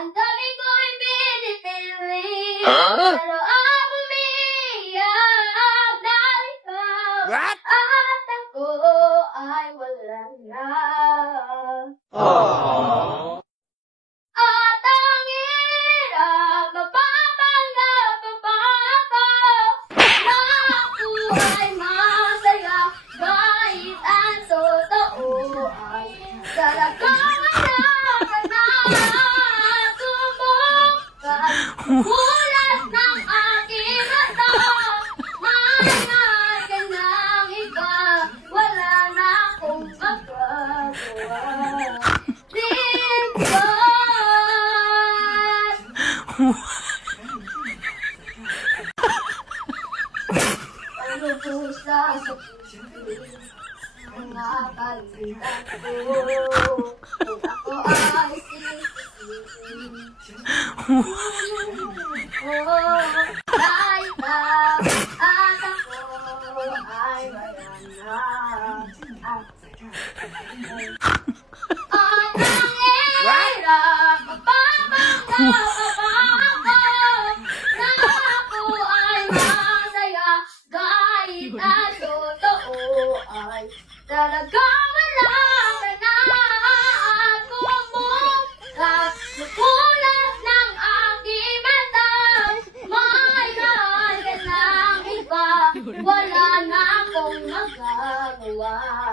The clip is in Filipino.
Ang dami ko'y pinipili, pero ang umiiyak dahil ikaw What? at ako ay wala na. At ang hirap, mapapanggap pa ako na ako ay masaya, kahit ang totoo ay talagang wala ka na. Bulas ng aking mata, mahal ka ng iba, wala na akong magagawa. Ano po sa sabihin, mga kalimutan ko, kung ako ay sisisihin. Kahit na at ako ay wala na. At ang hirap, mapapanggap pa ako na ako ay masaya, kahit ang totoo ay talagang wala ka na. At bumukas, mapulas ng aking mata, mahal ka ng iba, wala na akong magagawa.